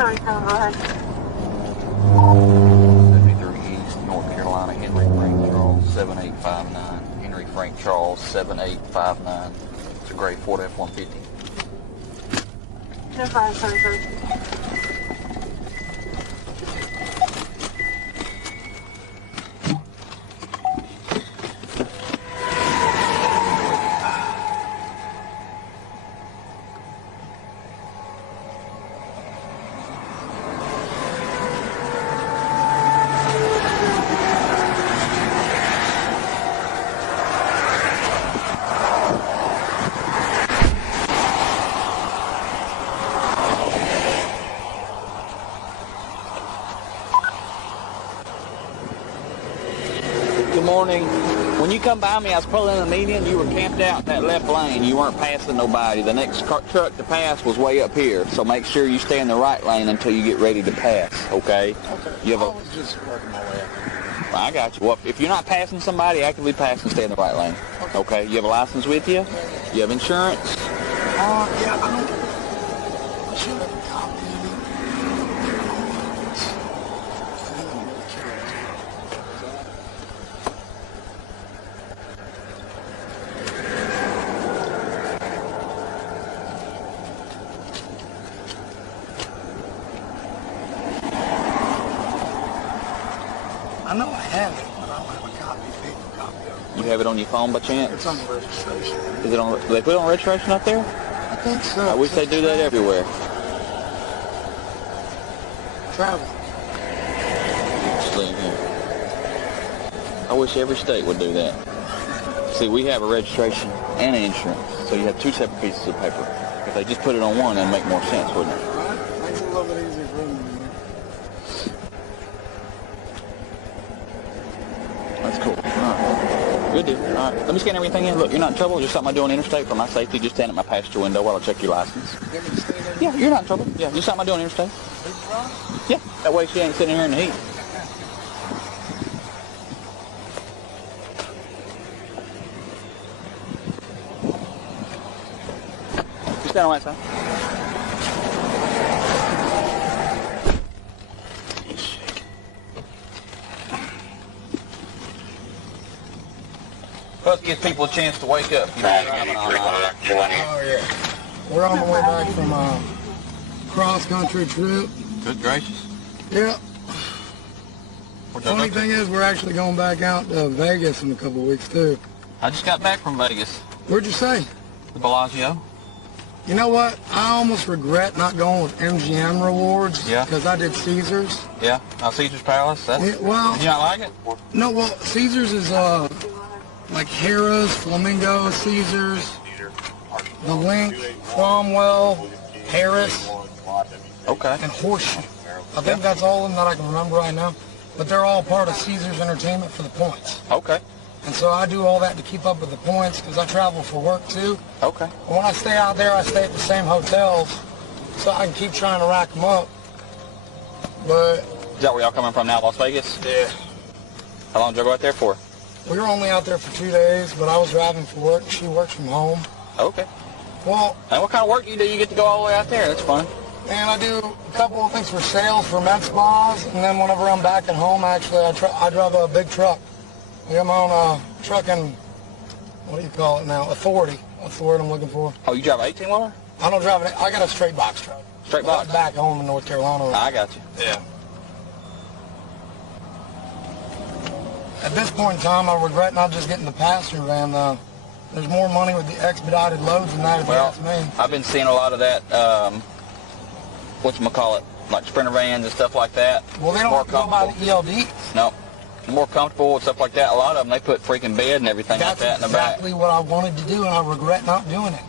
Sorry, go ahead. 73 East, North Carolina, Henry Frank Charles, 7859. Henry Frank Charles, 7859. It's a gray Ford F-150. No fire, sorry. Good morning. When you come by me, I was pulling in the median. You were camped out in that left lane. You weren't passing nobody. The next truck to pass was way up here. So make sure you stay in the right lane until you get ready to pass, okay? Okay. You have I was just working my way up. I got you. Well, if you're not passing somebody, actively pass and stay in the right lane. Okay. You have a license with you? You have insurance? Yeah, I should have a copy of it. I know I have it, but I don't have a paper copy of it. You have it on your phone by chance? It's on the registration. Is it on? Do they put it on registration up there? I think so. I wish they do that everywhere. Travel. See here. I wish every state would do that. See, we have a registration and an insurance, so you have two separate pieces of paper. If they just put it on one, that'd make more sense, wouldn't it? Right? Makes it a little bit easier for me. That's cool. All right. Good deal. All right. Let me scan everything in. Look, you're not in trouble. Just something I do on interstate for my safety. Just stand at my passenger window while I check your license. Yeah, you're not in trouble. Yeah, just something I do on interstate. Yeah, that way she ain't sitting here in the heat. Just stand on that side. Plus gives people a chance to wake up. You know, driving all night. Oh, yeah. We're on the way back from a cross-country trip. Good gracious. Yeah. Funny thing is, we're actually going back out to Vegas in a couple of weeks, too. I just got back from Vegas. Where'd you say? The Bellagio. You know what? I almost regret not going with MGM Rewards. Yeah. Because I did Caesars. Yeah. Caesar's Palace. That's, Yeah, well, did you not like it? No, well, Caesars is like Harrah's, Flamingo, Caesars, the Link, Cromwell, Harris, Okay. and Horseshoe. I think that's all of them that I can remember right now. But they're all part of Caesars Entertainment for the points. Okay. And so I do all that to keep up with the points because I travel for work too. Okay. And when I stay out there, I stay at the same hotels so I can keep trying to rack them up. But Is that where y'all coming from now, Las Vegas? yeah, How long did y'all go out there for? we were only out there for 2 days, but I was driving for work. She works from home. Okay. Well, And what kind of work do you do? You get to go all the way out there. That's fun. and I do a couple of things for sales for med spas, and then whenever I'm back at home, actually, I drive a big truck. I got my own trucking, what do you call it now? Authority. That's the word I'm looking for. Oh, you drive an 18-wheeler? I don't drive it. I got a straight box truck. Straight box? Back home in North Carolina. I got you. Yeah. At this point in time, I regret not just getting the passenger van, though. There's more money with the expedited loads than that, if you ask me. I've been seeing a lot of that, whatchamacallit, like Sprinter vans and stuff like that. Well, they don't More go by the comfortable. ELDs. No. More comfortable and stuff like that. A lot of them, they put freaking bed and everything like that in the back. That's exactly what I wanted to do, and I regret not doing it.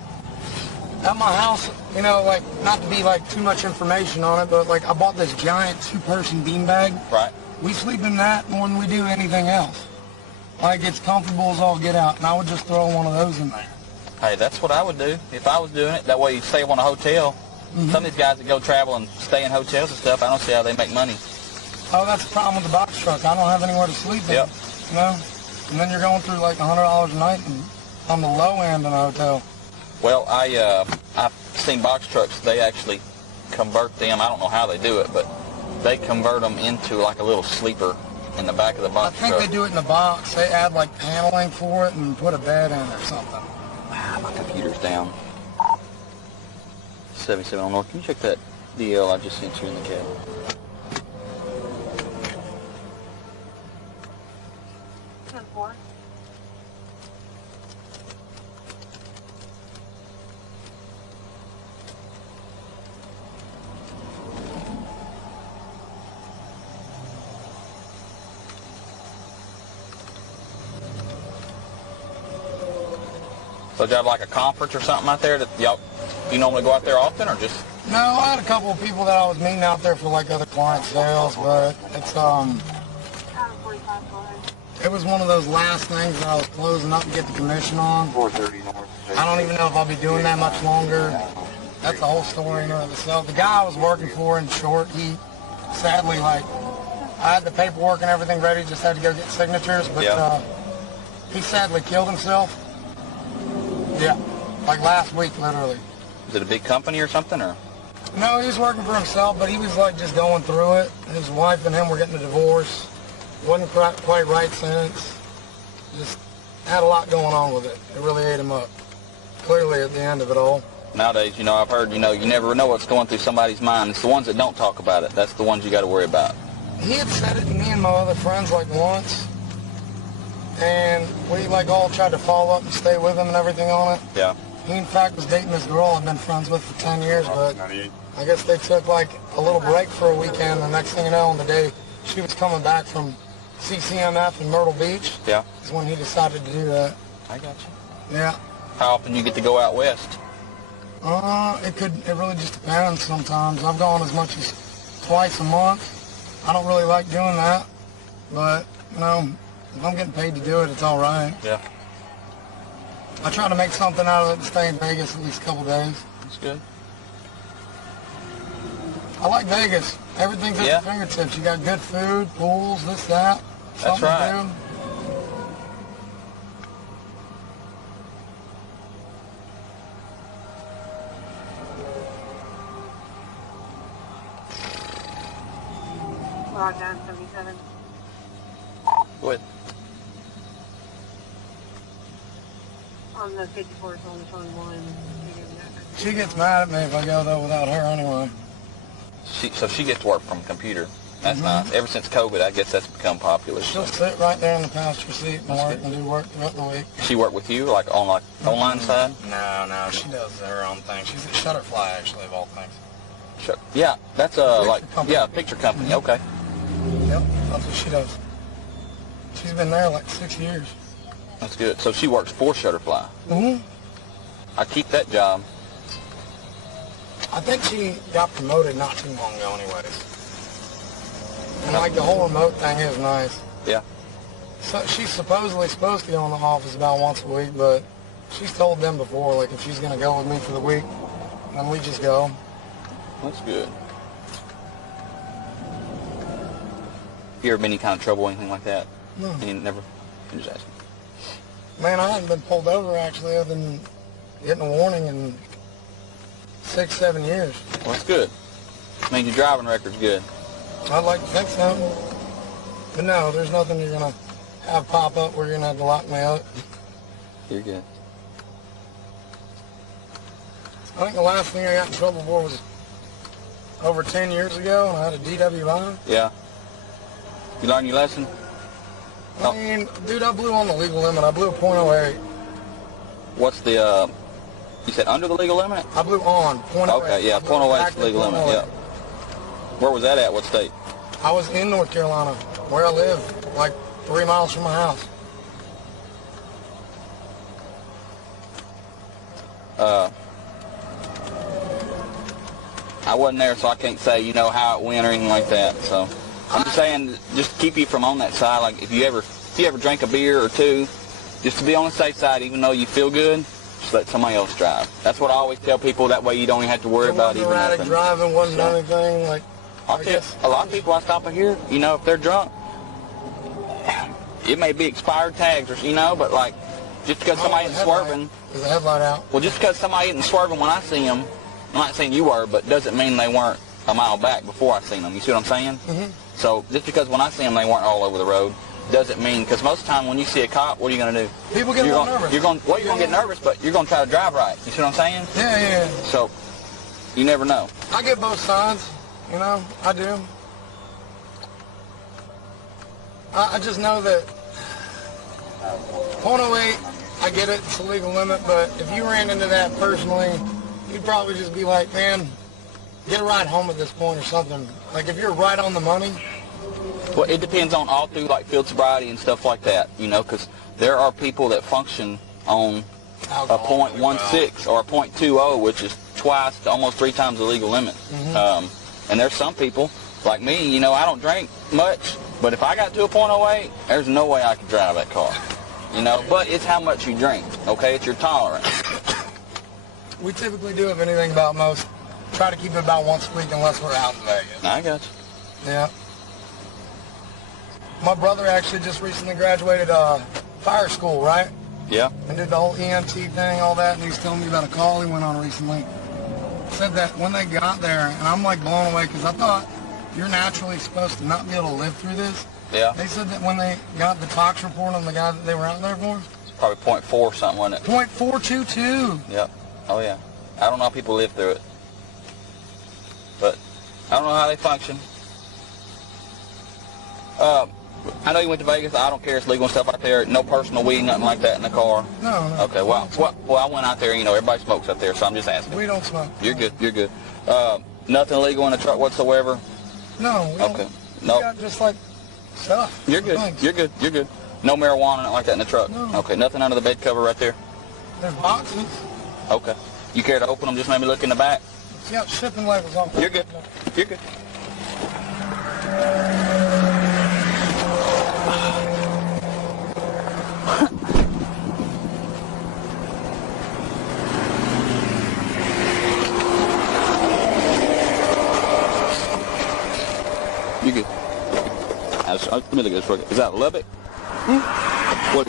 At my house, you know, like, not to be, like, too much information on it, but, like, I bought this giant two-person beanbag. Right. We sleep in that more than we do anything else. Like, it's comfortable as all get out, and I would just throw one of those in there. Hey, that's what I would do if I was doing it. That way you save on a hotel. Some of these guys that go travel and stay in hotels and stuff, I don't see how they make money. Oh, that's the problem with the box truck. I don't have anywhere to sleep in. Yep. You know? And then you're going through like $100 a night and on the low end in a hotel. Well, I've seen box trucks. They actually convert them. I don't know how they do it, but they convert them into like a little sleeper in the back of the box I think truck. they do it in the box. They add like paneling for it and put a bed in or something. My computer's down. 77 on North. Can you check that DL I just sent you in the cab? So do you have like a conference or something out there that y'all, do you normally go out there often or just? No, I had a couple of people that I was meeting out there for like other client sales, but it's it was one of those last things that I was closing up to get the commission on. 430 North. I don't even know if I'll be doing that much longer. That's the whole story in and of itself. The guy I was working for, in short, he sadly, like, I had the paperwork and everything ready, just had to go get signatures, but he sadly killed himself. Yeah, like last week, literally. Is it a big company or something, or? No, he was working for himself, but he was like just going through it. His wife and him were getting a divorce. Wasn't quite right since. Just had a lot going on with it. It really ate him up. Clearly at the end of it all. Nowadays, you know, I've heard, you know, you never know what's going through somebody's mind. It's the ones that don't talk about it. That's the ones you got to worry about. He had said it to me and my other friends like once. And we like all tried to follow up and stay with him and everything on it. Yeah. He in fact was dating this girl I've been friends with for 10 years, but I guess they took like a little break for a weekend. The next thing you know, on the day she was coming back from CCMF in Myrtle Beach, is when he decided to do that. I got you. Yeah. How often you get to go out west? It really just depends sometimes. I've gone as much as twice a month. I don't really like doing that, but you know, if I'm getting paid to do it, it's all right. Yeah. I try to make something out of it and stay in Vegas at least a couple days. That's good. I like Vegas. Everything's at your fingertips. You got good food, pools, this, that. That's right. Log down 77. Go ahead. On the 54, it's only showing one. She gets mad at me if I go though without her anyway. So she gets to work from a computer. That's nice. Ever since COVID, I guess that's become popular. She'll sit right there in the passenger seat and work and do work throughout the week. She work with you, like on like online side? No, she does her own thing. She's at Shutterfly, actually, of all things. Yeah, that's picture company. Okay. Yep, that's what she does. She's been there like 6 years. That's good. So she works for Shutterfly. I keep that job. I think she got promoted not too long ago anyways. And like the whole remote thing is nice. Yeah. So she's supposedly supposed to go in the office about once a week, but she's told them before, like if she's going to go with me for the week, then we just go. That's good. You ever been any kind of trouble or anything like that? No. You never? I'm just asking. Man, I haven't been pulled over actually other than getting a warning in 6, 7 years. Well, that's good. I mean, your driving record's good. I'd like to think so. But no, there's nothing you're going to have pop up where you're going to have to lock me up. You're good. I think the last thing I got in trouble for was over 10 years ago, and I had a DWI. Yeah. You learned your lesson? I mean, dude, I blew on the legal limit. I blew a .08. What's the, you said under the legal limit? I blew on .08. Okay, yeah, .08 is the legal limit, yeah. Where was that at? What state? I was in North Carolina, where I live, like 3 miles from my house. I wasn't there, so I can't say, you know, how it went or anything like that, so. I'm just saying, just keep you from on that side. Like, if you ever drink a beer or two, just to be on the safe side, even though you feel good, just let somebody else drive. That's what I always tell people. That way you don't even have to worry about even erratic nothing. Driving wasn't anything like. I'll tell you, a lot of people I stop in here, you know, if they're drunk, it may be expired tags, or you know, but like, just because somebody isn't swerving. There's a headlight out. Well, just because somebody isn't swerving when I see them, I'm not saying you were, but doesn't mean they weren't a mile back before I seen them. You see what I'm saying? Mm-hmm. So just because when I see them they weren't all over the road, doesn't mean, because most of the time when you see a cop, what are you going to do? People get a little nervous. You're going to get nervous, but you're going to try to drive right. You see what I'm saying? Yeah. So you never know. I get both sides, you know, I do. I just know that .08, I get it, it's a legal limit, but if you ran into that personally, you'd probably just be like, man, get a ride home at this point or something. Like if you're right on the money. Well, it depends on all through like field sobriety and stuff like that, you know, because there are people that function on a .16 or a .20, which is twice to almost 3 times the legal limit. And there's some people like me, you know, I don't drink much, but if I got to a .08, there's no way I could drive that car, you know. But it's how much you drink, okay? It's your tolerance. We typically do, if anything, about most. Try to keep it about once a week unless we're out in Vegas. I got you. Yeah. My brother actually just recently graduated fire school, right? Yeah. And did the whole EMT thing, all that, and he was telling me about a call he went on recently. Said that when they got there, and I'm like blown away because I thought you're naturally supposed to not be able to live through this. Yeah. They said that when they got the tox report on the guy that they were out there for, it's probably .4 or something, wasn't it? .422. Yep. Oh yeah. I don't know how people live through it, but I don't know how they function. I know you went to Vegas. I don't care. It's legal and stuff out there. No personal weed, nothing like that in the car. No. Okay. Well, I went out there. You know, everybody smokes out there, so I'm just asking. We don't smoke. You're good. You're good. Nothing illegal in the truck whatsoever. No. We don't. Okay. No. We got just like stuff. You're good. Things. You're good. You're good. No marijuana, nothing like that in the truck. No. Okay. Nothing under the bed cover right there. There's boxes. Okay. You care to open them? Just maybe look in the back. See how shipping labels on. You're good. You're good. You good? Let me look at this real quick. Is that Lubbock? What?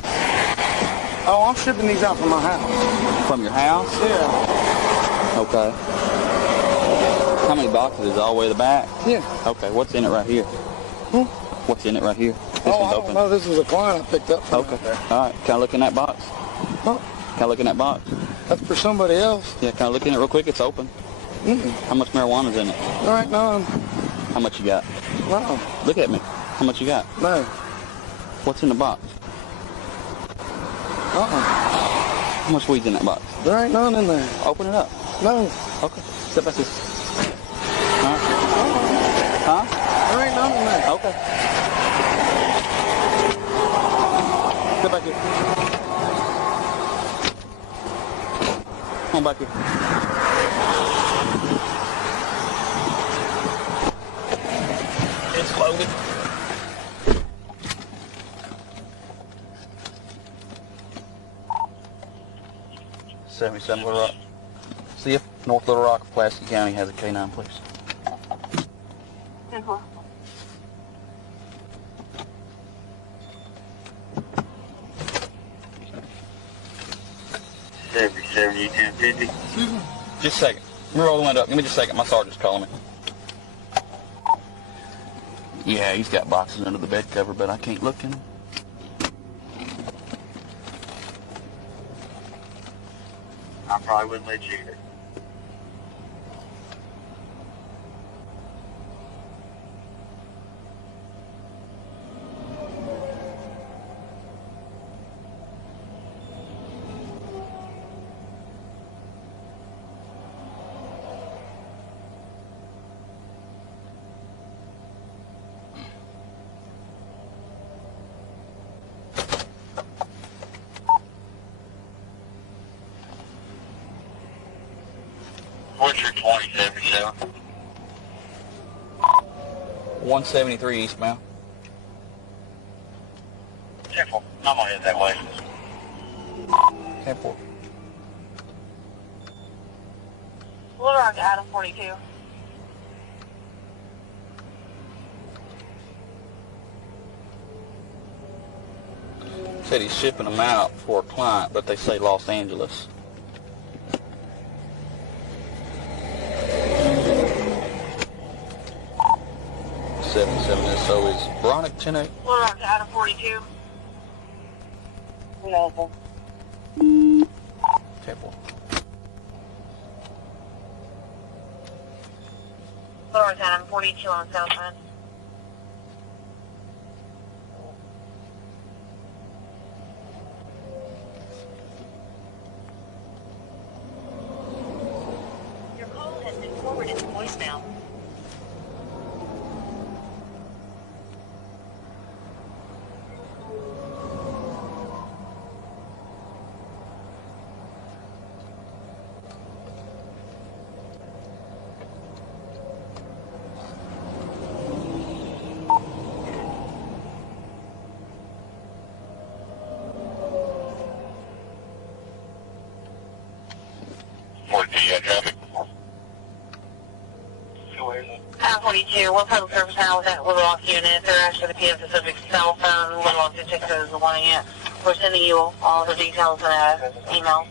Oh, I'm shipping these out from my house. From your house? Yeah. Okay. How many boxes is all the way to the back? Yeah. Okay. What's in it right here? What's in it right here? This I one's don't open. know. This was a client I picked up from Okay. out there. All right. Can I look in that box? Huh? Can I look in that box? That's for somebody else. Yeah. Can I look in it real quick? It's open. How much marijuana's in it? All right, no. How much you got? No. Look at me. How much you got? No. What's in the box? How much weed's in that box? There ain't none in there. Open it up. No. Okay. Step back here. Huh? There ain't none in there. Okay. Step back here. Come on back here. It's loaded. '77 Little Rock. See if North Little Rock, Pulaski County has a K-9, please. 10-4. Excuse me? Just a second. Let me roll the window up. Give me just a second. My sergeant's calling me. Yeah, he's got boxes under the bed cover, but I can't look in them. I probably wouldn't let you either. What's your 2077? 173 eastbound. 10-4. I'm gonna head that way. 10-4. Little Rock, Adam 42. Said he's shipping them out for a client, but they say Los Angeles. Veronica 10-8. Little Rock to Adam 42. Available. 10-4. Little Rock to Adam 42 on the south side. Your call has been forwarded to voicemail. Traffic. Adam 42, what public service now with that Little Rock unit? They're actually the PM Pacific cell phone. Little Rock detective is wanting it. We're sending you all the details in an email.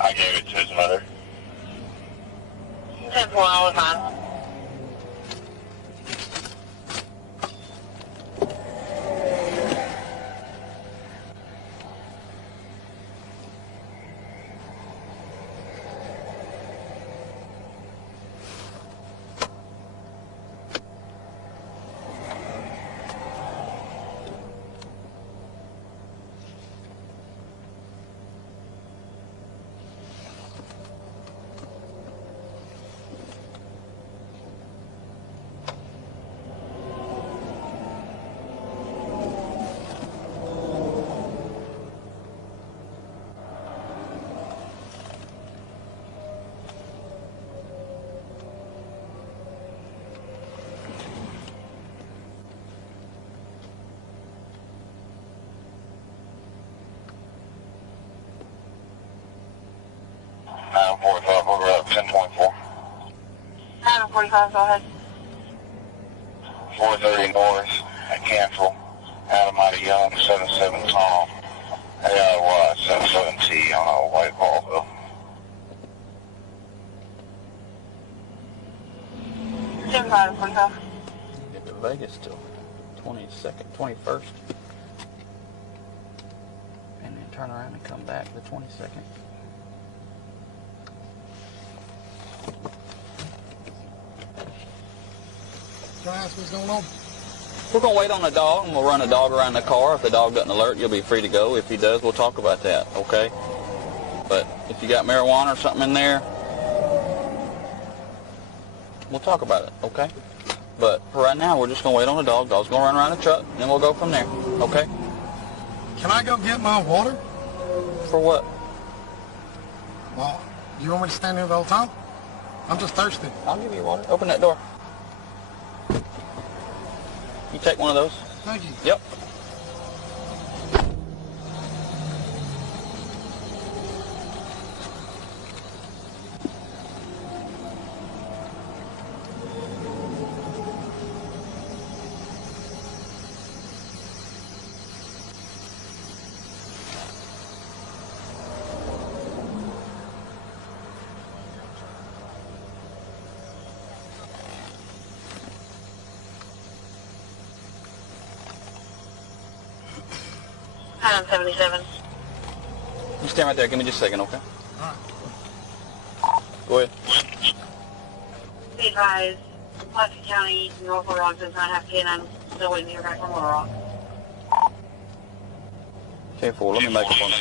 I gave it to his mother. 10-4 all the time. Adam 45, we're up 10.4. Adam 45, go ahead. 430 north, at cancel. Adam Mighty Young, 77 Tom. AIY, 77T on a white Volvo. 10-5, 45. Get to Vegas till 22nd, 21st. And then turn around and come back the 22nd. Can I ask what's going on? We're going to wait on the dog, and we'll run the dog around the car. If the dog doesn't alert, you'll be free to go. If he does, we'll talk about that, okay? But if you got marijuana or something in there, we'll talk about it, okay? But for right now, we're just going to wait on the dog. Dog's going to run around the truck, and then we'll go from there, okay? Can I go get my water? For what? Well, do you want me to stand here the whole time? I'm just thirsty. I'll give you water. Open that door. You take one of those? Thank you. Yep. Adam 77. You stand right there. Give me just a second, okay? All right. Go ahead. Be advised, Pulaski County, North Little Rock does not have K-9. Still waiting to hear back from Little Rock. 10-4. Let me make a phone.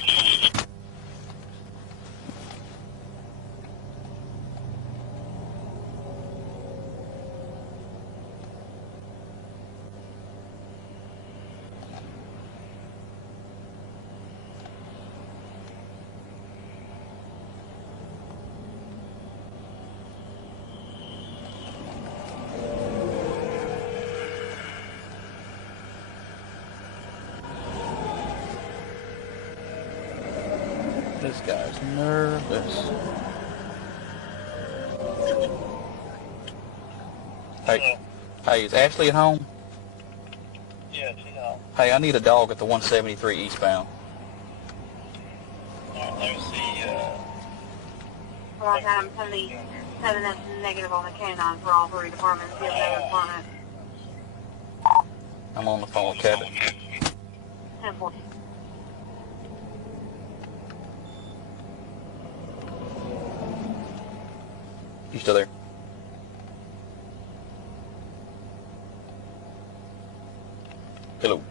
This guy's nervous. Hey, is Ashley at home? Yeah, she's home. Hey, I need a dog at the 173 eastbound. Alright, let me see, Little Rock Adam 70. Having that negative on the K-9 for all 3 departments. You have no department. I'm on the phone with Cabot. 10-4. You still there? Hello.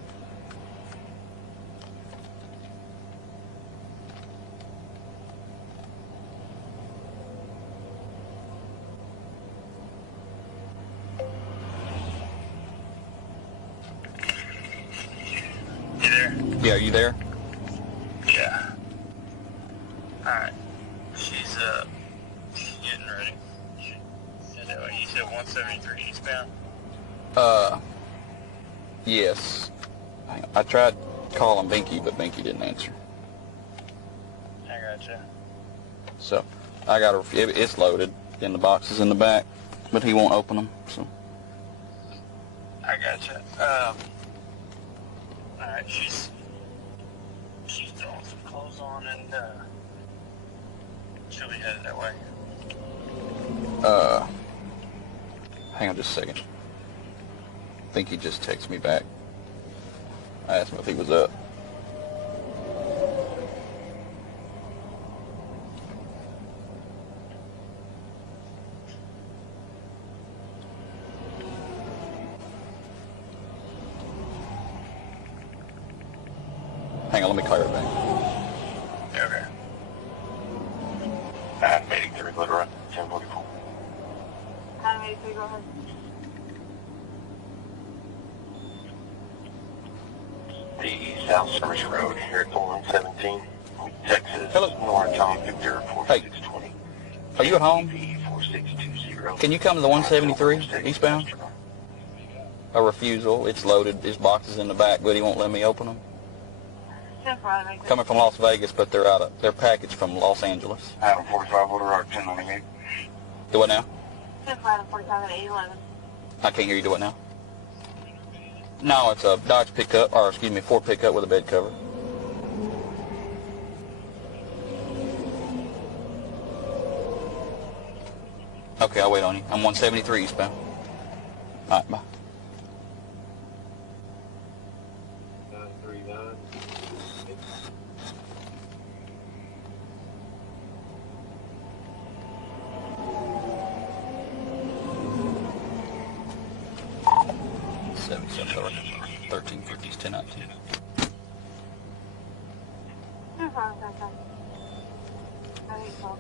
You there? Yeah, are you there? Yeah. Alright. She's getting ready. You said 173 eastbound? Yes. I tried calling Binky, but Binky didn't answer. I gotcha. So, I got it's loaded in the boxes in the back, but he won't open them, so. I gotcha. Alright, she's throwing some clothes on and, she'll be headed that way. Hang on just a second. I think he just texted me back. I asked him if he was up. Hang on, let me call her back. Okay. 983 Little Run, 1044. 983, go ahead. The South Service Road here at 117, Texas. Hello. North Tom Victor, Hey. 4620. Are you at home? 4620. Can you come to the 173 eastbound? A refusal. It's loaded. There's boxes in the back, but he won't let me open them. 10-4, Coming from Las Vegas, but they're packaged from Los Angeles. Adam 45 Little Rock, 1098. Do it now? 10-4, 45 at 811. I can't hear you. Do it now? No, it's a Dodge pickup, or excuse me, Ford pickup with a bed cover. Okay, I'll wait on you. I'm 173 eastbound. All right, bye. 939. 1350s, 1019. 10-4, 812.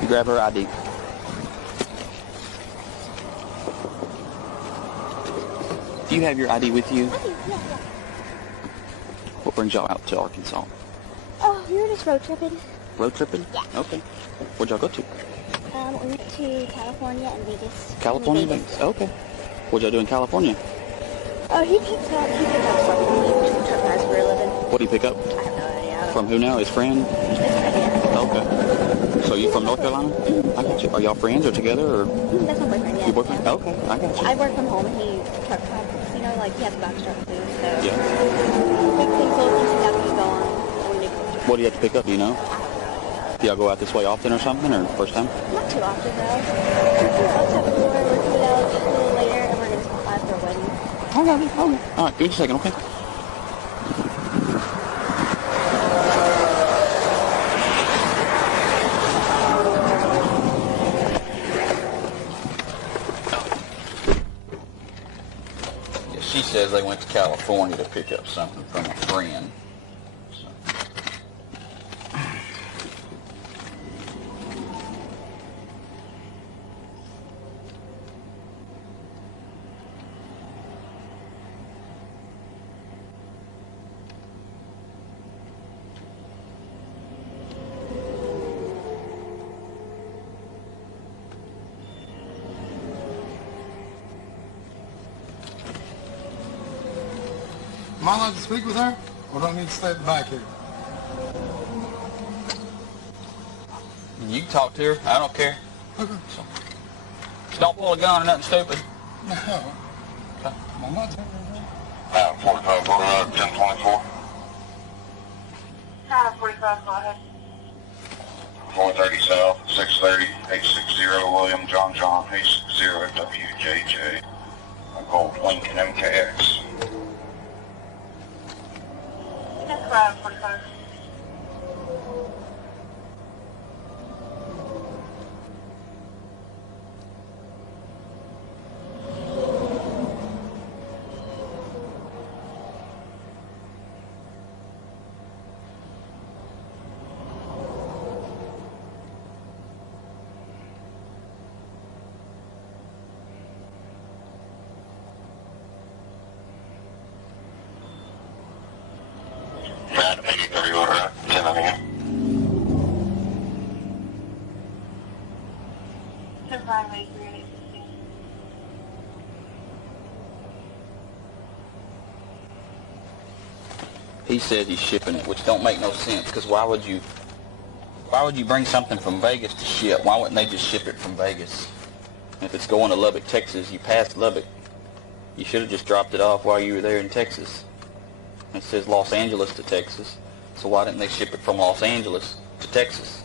You grab her ID. Do you have your ID with you? What brings y'all out to Arkansas? Oh, we were just road tripping. Road tripping? Yeah. Okay. Where'd y'all go to? We went to California and Vegas. California, Vegas. Okay. What'd y'all do in California? Oh, he picked up stuff from me, which is truck cars for a living. What do you pick up? I have no idea. From who now? His friend? His friend, yeah. Okay. So you from North Carolina? I got you. Are y'all friends or together or? That's my boyfriend, yeah. Your boyfriend? Yeah. Okay, I got you. I work from home and he truck drives, you know, like he has a box truck too, so. Yeah. Big thing, so things that we go on when we do. What do you have to pick up? Do you know? I have no idea. Do y'all go out this way often or something, or first time? Not too often though. Let's have a tour, let's get out a little later, and we're gonna stop by for a wedding. I got it. Okay. All right. Give me just a second, okay? Yeah, she says they went to California to pick up something from a friend. So. Am I allowed to speak with her? Or do I need to stay at the back here? You can talk to her. I don't care. Okay. So, just don't pull a gun or nothing stupid. No. Okay. I'm not taking 45, 1024. 45, go ahead. 430 South, 630, 860 William John 860 WJJ. A gold Lincoln MKX. That's 45. Matt, 8030 order, 10 on you. 2583. He says he's shipping it, which don't make no sense, because why would you bring something from Vegas to ship? Why wouldn't they just ship it from Vegas? If it's going to Lubbock, Texas, you passed Lubbock. You should have just dropped it off while you were there in Texas. It says Los Angeles to Texas, so why didn't they ship it from Los Angeles to Texas?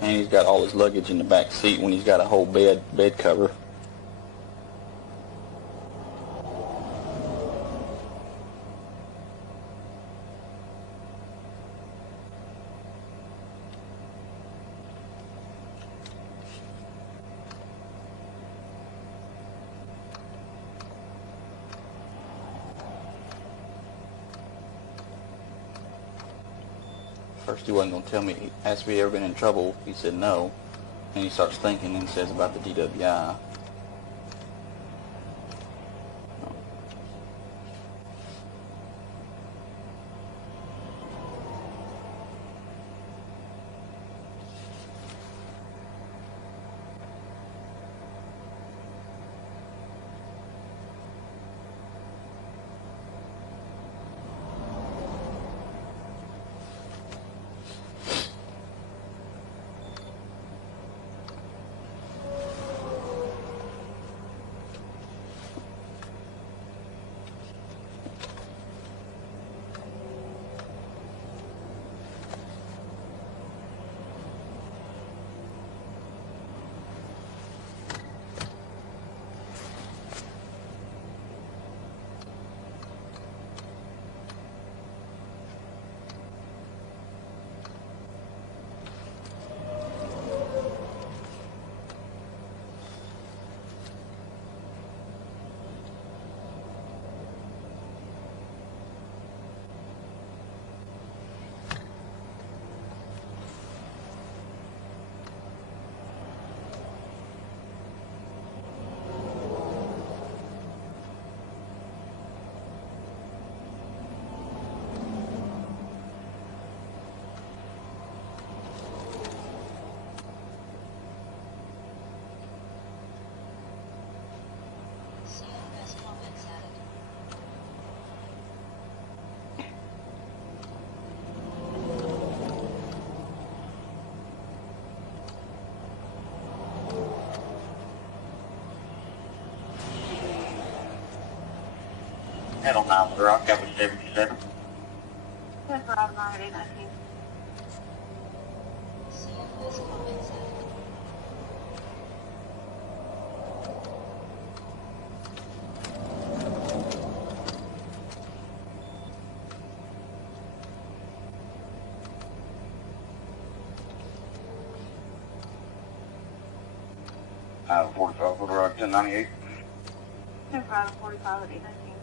And he's got all his luggage in the back seat when he's got a whole bed cover. First he wasn't going to tell me. He asked if he ever been in trouble. He said no. And he starts thinking and says about the DWI. Head on Island Rock, that was 77. 10-5, 919. Out of 45, Little Rock 1098. 10-5, 45 at 819.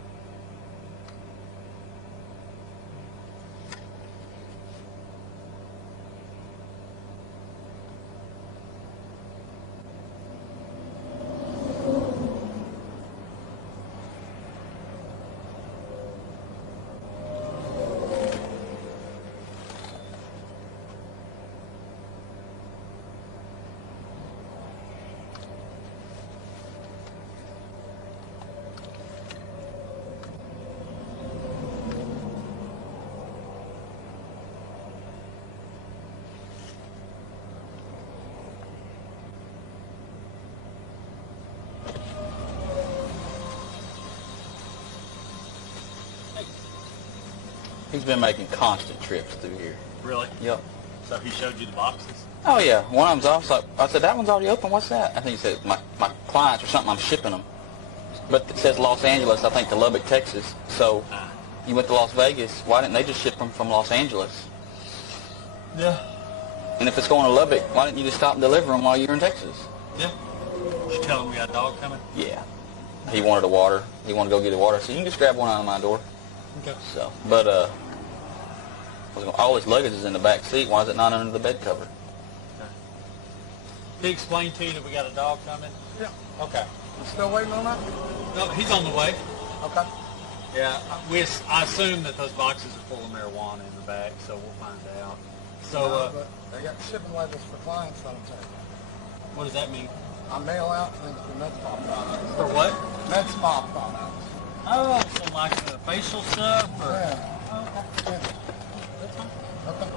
He's been making constant trips through here. Really? Yep. So he showed you the boxes? Oh yeah, one of them's off. So I said, that one's already open, what's that? I think he said, my clients or something, I'm shipping them. But it says Los Angeles, I think to Lubbock, Texas. So you went to Las Vegas, why didn't they just ship them from Los Angeles? Yeah. And if it's going to Lubbock, why didn't you just stop and deliver them while you were in Texas? Yeah. Did you tell him we got a dog coming? Yeah. He wanted a water. He wanted to go get a water. So you can just grab one out of my door. Okay. So, but all his luggage is in the back seat. Why is it not under the bed cover? Okay. Did he explain to you that we got a dog coming? Yeah. Okay. You still waiting on that? No, he's on the way. Okay. Yeah, I assume that those boxes are full of marijuana in the back, so we'll find out. So, But they got shipping labels for clients on them. what does that mean? I mail out things for med spa products. For what? Med spa products. Oh, so like the facial stuff, or? Yeah. Okay. Yeah. That's fine. Okay.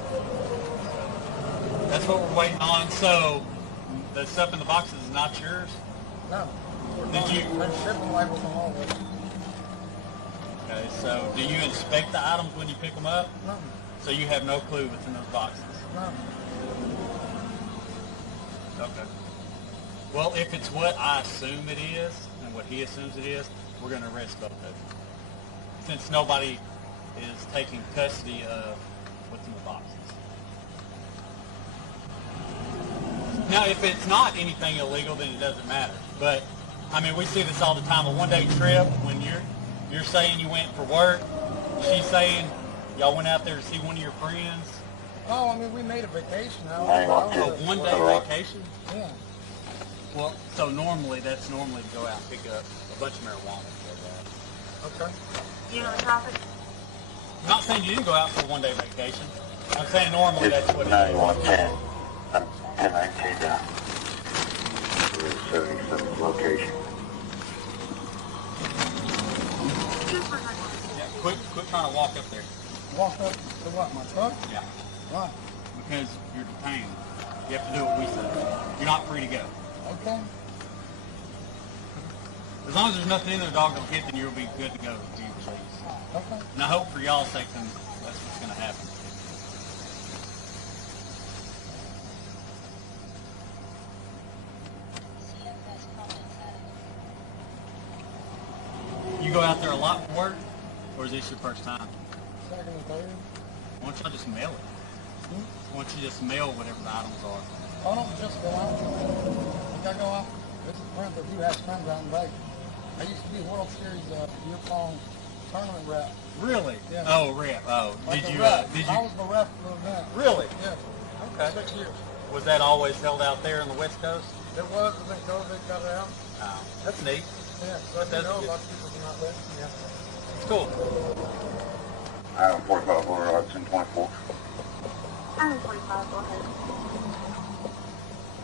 That's what we're waiting on. So, the stuff in the boxes is not yours? No. Did you? There's shipping labels on all of it. Okay, so do you inspect the items when you pick them up? No. So you have no clue what's in those boxes? No. Okay. Well, if it's what I assume it is, and what he assumes it is, we're going to arrest both of you. Since nobody is taking custody of what's in the boxes. Now, if it's not anything illegal, then it doesn't matter. But, I mean, we see this all the time. A one-day trip, when you're saying you went for work, she's saying y'all went out there to see one of your friends. Oh, I mean, we made a vacation. A one-day vacation? Yeah. Well, so normally, that's normally to go out and pick up a bunch of marijuana. Okay. You know the traffic? I'm not saying you didn't go out for a one-day vacation. I'm saying normally that's what it is. 9110. 1019 down. 77 location. Yeah, quit trying to walk up there. Walk up to what, my truck? Yeah. Why? Because you're detained. You have to do what we say. You're not free to go. Okay. As long as there's nothing in there the dog don't hit, then you'll be good to go to be released. Okay. And I hope for y'all's sake then that's what's going to happen. You go out there a lot for work, or is this your first time? Second and third. Why don't y'all just mail it? Why don't you just mail whatever the items are? I don't just go out. Like I go out. This is friends that you have friends out in Vegas. I used to be World Series year-long tournament rep. Really? Yeah. Oh, rep. Oh, Like did the you? rep. Did I you? was the rep for the event. Really? Yeah. Okay. 6 years. Was that always held out there on the West Coast? It was, but then COVID got it out. Oh, that's neat. Yeah, so I That's know good. a lot of people from out there. Yeah. It's cool. Item 45 Little Rock 1024. I'm 45, go ahead.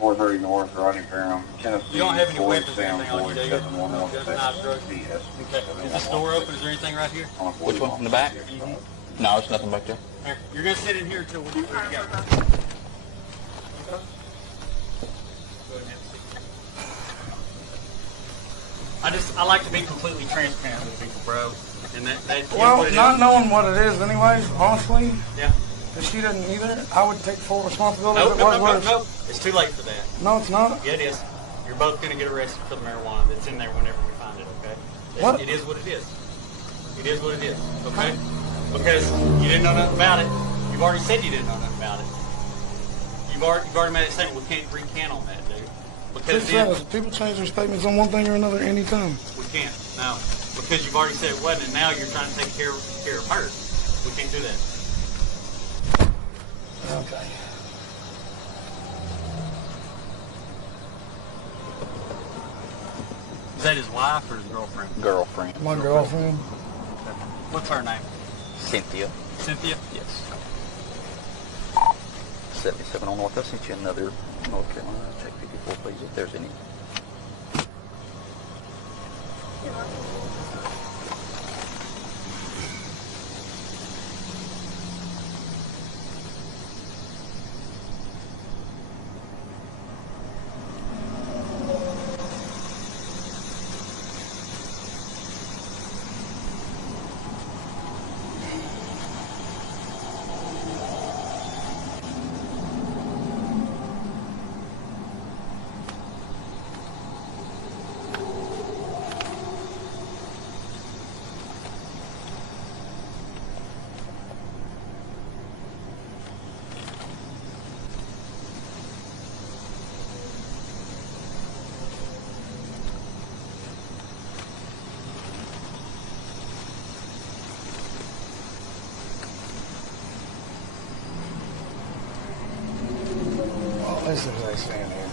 430 North, Rodney Fairham, Tennessee. You don't have any weapons or 47 anything on you, do you? 4716 Knives, drugs? CS. Okay. Is this door open? Is there anything right here? Which one? In the back? No, there's nothing back there. Here, you're going to sit in here until we're ready to go. Go ahead and have a seat. I like to be completely transparent with people, bro. And that is Well, what it not is. knowing what it is anyways, honestly, Yeah. if she didn't either, I would take full responsibility No, if it no, was no, worse. no. It's too late for that. No, it's not. Yeah, it is. You're both going to get arrested for the marijuana that's in there whenever we find it, okay? What? It is what it is. It is what it is, okay? Because you didn't know nothing about it. You've already said you didn't know nothing about it. You've already made a statement. We can't recant on that, dude. Because It says people change their statements on one thing or another anytime. we can't. No. Because you've already said it wasn't, and now you're trying to take care of her. We can't do that. Okay. Is that his wife or his girlfriend? Girlfriend. My girlfriend. What's her name? Cynthia. Cynthia? Yes. 77 on North. I sent you another North Carolina. Check 54, please, if there's any. This is what they say in here.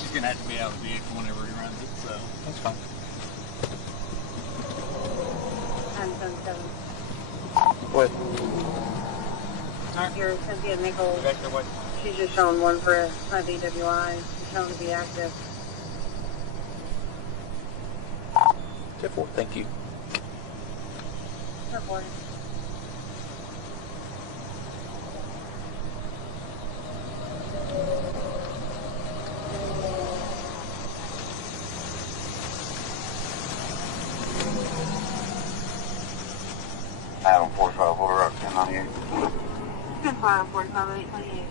She's going to have to be out of the vehicle whenever he runs it, so that's fine. 977. Go ahead. Here, Cynthia Nichols. Go back there, wait. She's just showing one for a DWI. She's shown to be active. 10-4, thank you. Report. Adam 45, what are up, 1098? 10-5, 45, 828.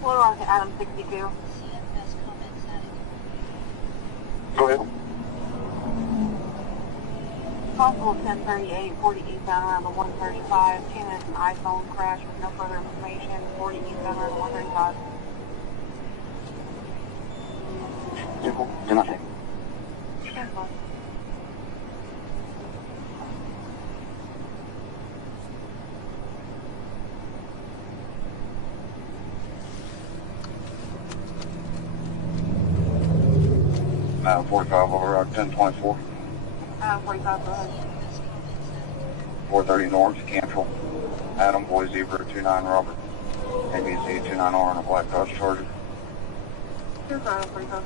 What on to Adam 62? Go ahead. Possible 1038, 40 eastbound around the 135. She has an iPhone crash with no further information. 40 eastbound around the 135. Simple, 1098. 45 over 1024. 45, go ahead. 430 north, cancel. Adam, Boy Zebra, 29 Robert. ABC 29R on a black Dodge Charger. You're fine, 45.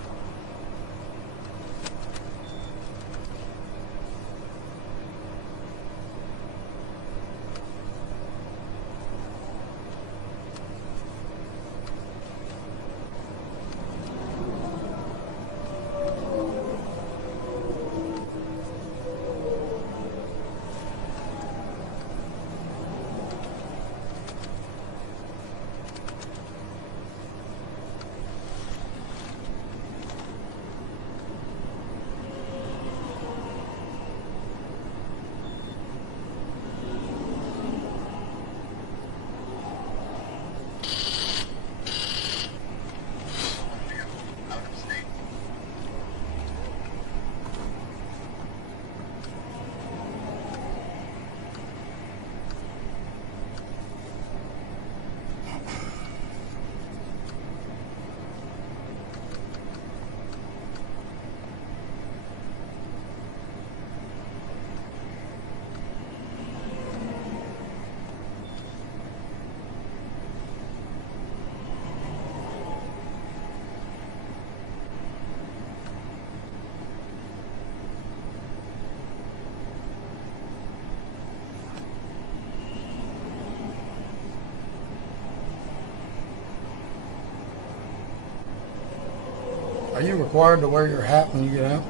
Are you required to wear your hat when you get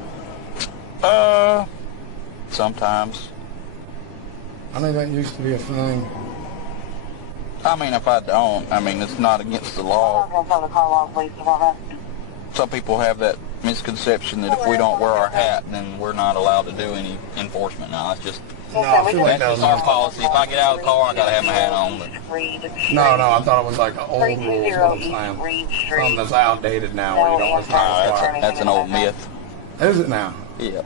out? Sometimes. I think that used to be a thing. I mean, if I don't, I mean, it's not against the law. I'm going to tell the call off, please, about that. Some people have that misconception that if we don't wear our hat, then we're not allowed to do any enforcement. No, it's just, No, I feel like that's just our policy. If I get out of the car, I gotta have my hat on. But No, I thought it was like an old rule is what I'm saying. Something that's outdated now where you don't wear that's an old myth. Is it now? Yeah.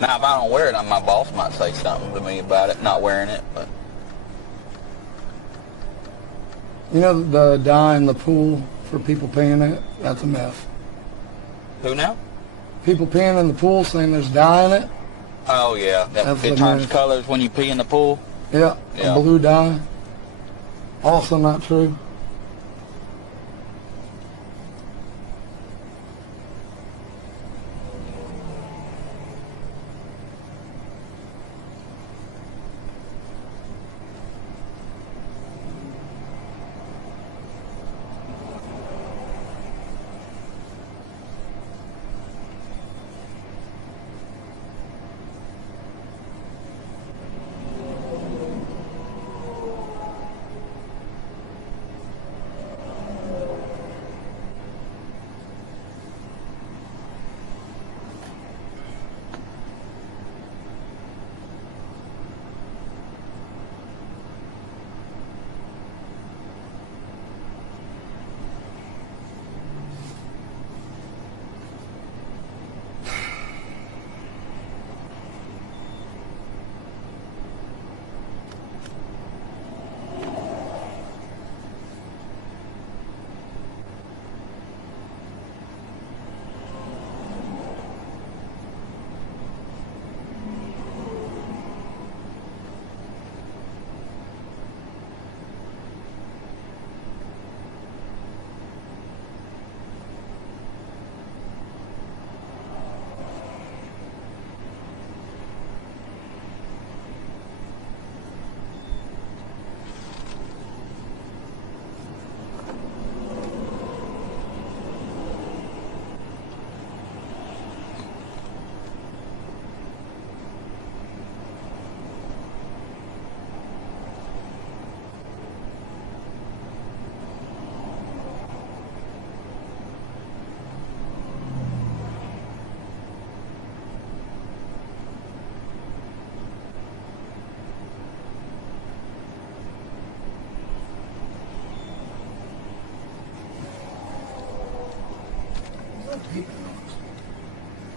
Now, if I don't wear it, my boss might say something to me about it, not wearing it, but... You know the dye in the pool for people peeing in it? That's a myth. Who now? People peeing in the pool saying there's dye in it? Oh, yeah. It turns colors when you pee in the pool? Yeah, a blue dye. Also not true.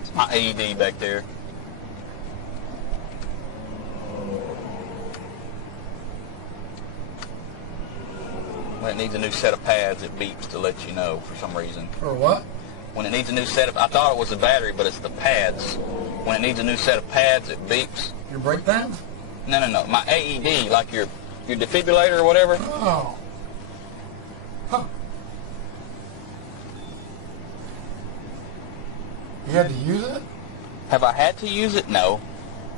It's my AED back there. When it needs a new set of pads, it beeps to let you know for some reason. For what? When it needs a new set of, I thought it was the battery, but it's the pads. When it needs a new set of pads, it beeps. Your brake pads? No. My AED, like your defibrillator or whatever. Oh. Huh. You had to use it? Have I had to use it? No.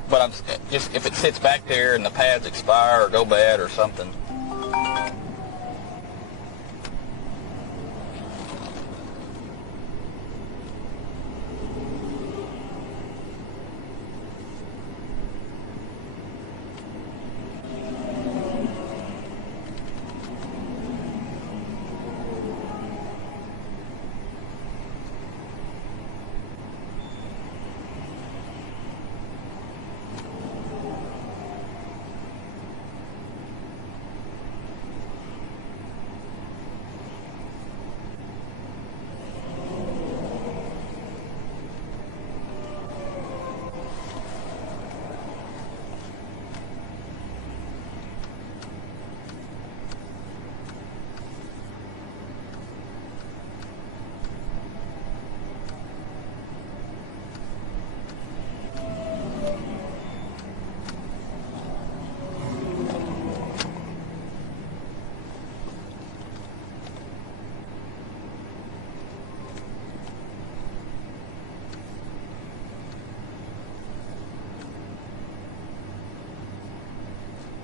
But I'm just, if it sits back there and the pads expire or go bad or something.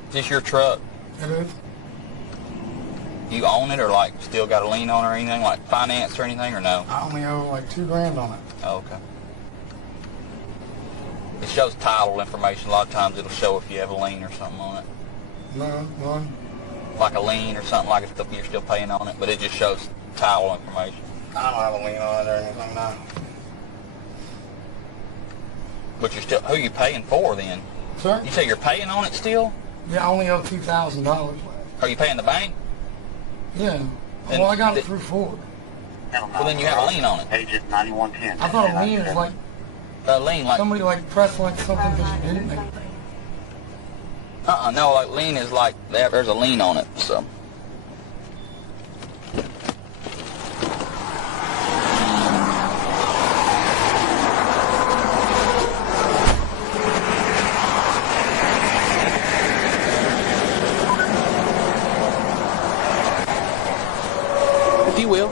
Is this your truck? It is. You own it or like still got a lien on it or anything, like finance or anything, or no? I only owe like $2,000 on it. Oh, okay. It shows title information. A lot of times it'll show if you have a lien or something on it. No, none. Like a lien or something, like if you're still paying on it, but it just shows title information. I don't have a lien on it or anything, no. But you're still, who are you paying for then? Sir? You say you're paying on it still? Yeah, I only owe $2,000 left. Are you paying the bank? Yeah. Then Well, I got it through Ford. Well, then you have a lien on it. Agent 9110. I thought a lien is like A lien, like, somebody like pressed like something because you didn't make it. no, like lien is like, there's a lien on it, so. If you will.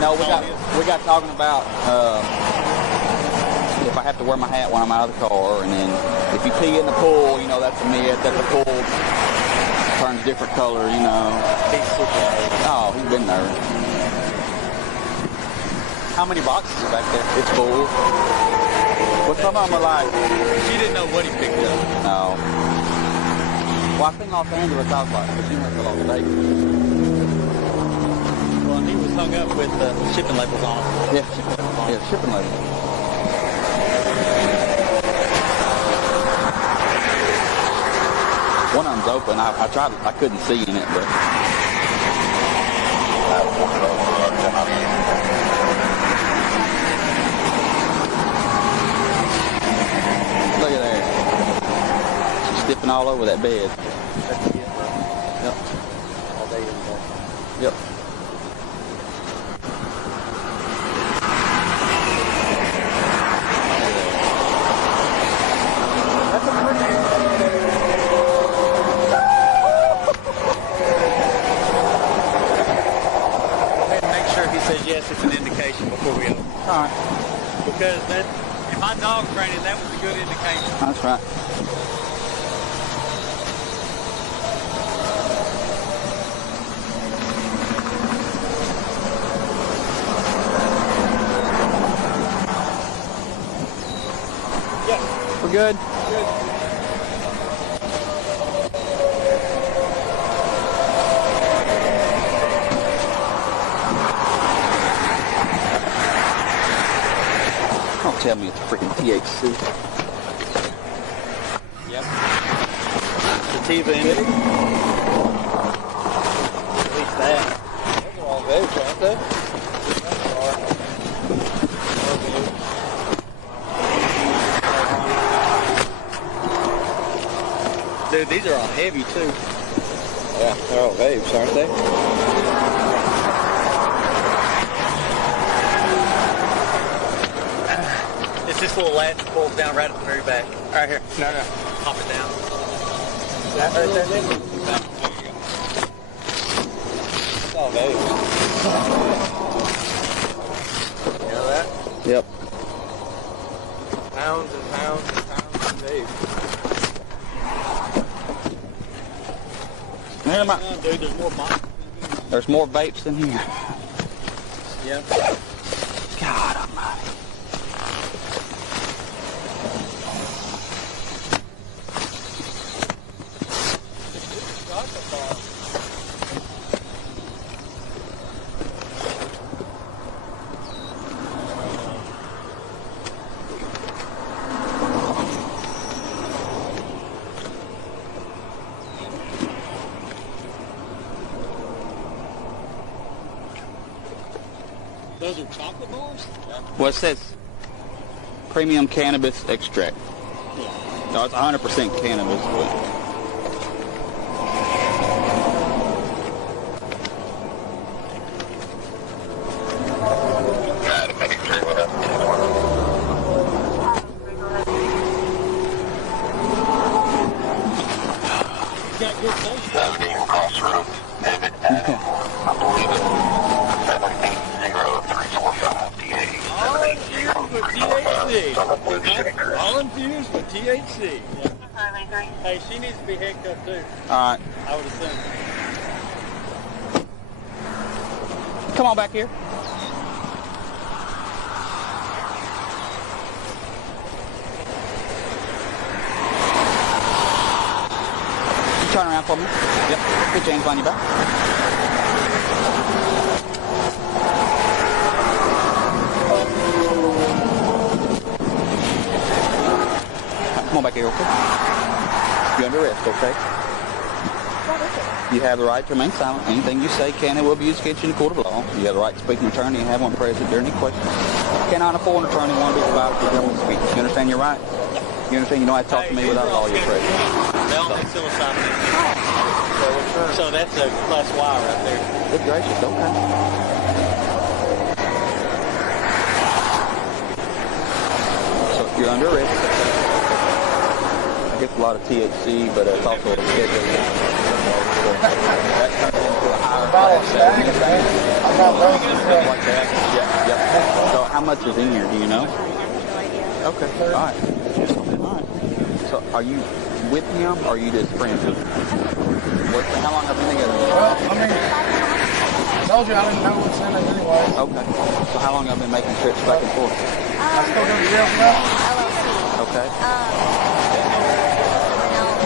No, we got talking about if I have to wear my hat when I'm out of the car, and then if you pee in the pool, you know, that's a myth, that the pool turns different color, you know. Oh, he's been there. How many boxes are back there? It's full. But some of them are like, She didn't know what he picked up. no. Well, I think Los Angeles, I was like, but you went to Las Vegas. Well, he was hung up with shipping labels on it. Yeah, shipping labels. One of them's open. I tried. I couldn't see in it, but. Look at there. She's stepping all over that bed. Yep. Yep. Says yes, it's an indication before we open. All right. Because that, in my dog training, that was a good indication. That's right. Yeah. We're good. Good. Don't tell me it's freaking THC. Yep. Sativa in it. At least that. vapes, aren't they? Dude, these are all heavy too. Yeah, they're all vapes, aren't they? It's this little latch that pulls down right at the very back. Right here. No. Pop it down. That right there? There you go. It's all vapes. You know that? Yep. Pounds and pounds and pounds of vapes. Dude, there's more vapes in here. Yeah. God almighty. Those are chocolate bars? Well, it says premium cannabis extract. Yeah. No, it's 100% cannabis. But Got good taste. Navigating across the road. David, I believe it. 780-345-DA. All infused with THC. Yeah. Hey, she needs to be hicked up too. Alright. I would assume. Come on back here. Turn around for me. Yep. Put your hands on your back. Come on back here, okay? You're under arrest, okay? You have the right to remain silent. Anything you say can and will be used against you in the court of law. You have the right to speak to an attorney and have one present during any questions. Cannot afford an attorney one to be provided for government speech. You understand your right? You understand you don't have to talk to me without a lawyer present. They don't make psilocybin. So that's a class Y right there. Good gracious, okay. So you're under arrest. I guess a lot of THC, but it's also a schedule. So that turns into a higher class. Like that. Yep. So how much is in here? Do you know? Okay. All right. So are you with him or are you just friends with him? How long have you been together? Well, I mean, I told you I didn't know what's in it anyway. Okay. So how long have you been making trips back and forth? I still go to jail for that? Okay.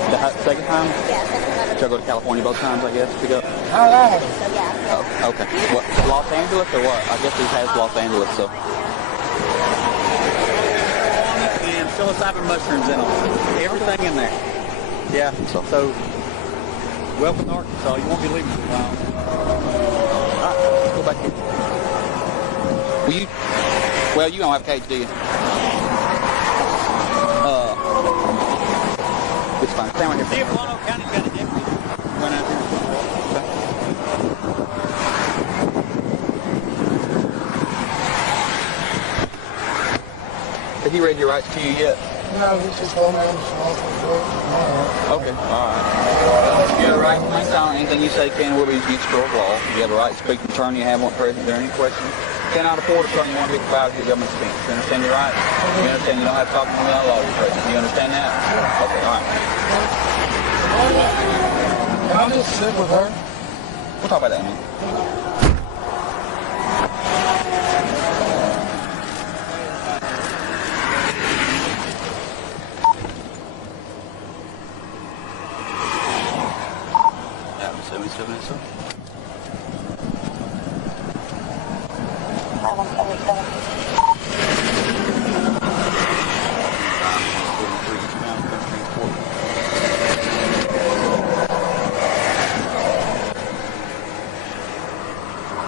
The second time? Yeah, second time. Did you go to California both times, I guess, to go? How long? So yeah. Oh, okay. What, Los Angeles or what? I guess he has Los Angeles, so. And psilocybin mushrooms in them. Everything in there. Yeah. So welcome to Arkansas. You won't be leaving for a while. All right, let's go back here. Well, you don't have a cage, do you? It's fine. Stand right here. See if Roanoke County's got a deputy. Run out here. Has he read your rights to you yet? No, he just told me I'm responsible. Okay, alright. You have the right to remain silent. Anything you say can and will be used against the court of law. You have the right to speak to an attorney and have one present during any questions. Cannot afford an attorney one to be provided for government speech. You understand your rights? You understand you don't have to talk to me without a lawyer present. You understand that? Okay, alright. Can I just sit with her? We'll talk about that in a minute.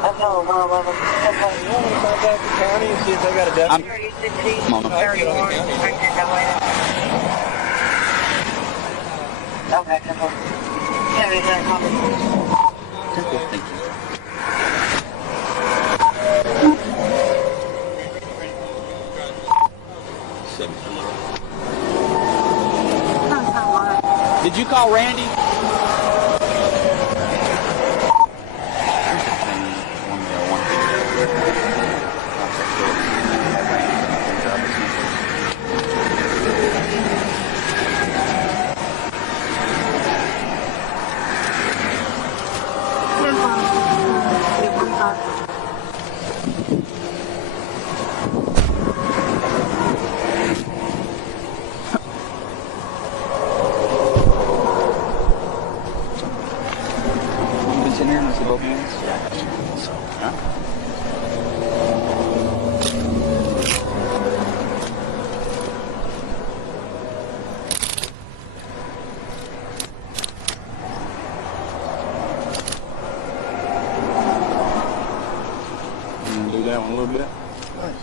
I feel I'm, 3060, come on. 31, okay, simple. 77 copy. Thank you. Did you call Randy? Do that one a little bit. Nice.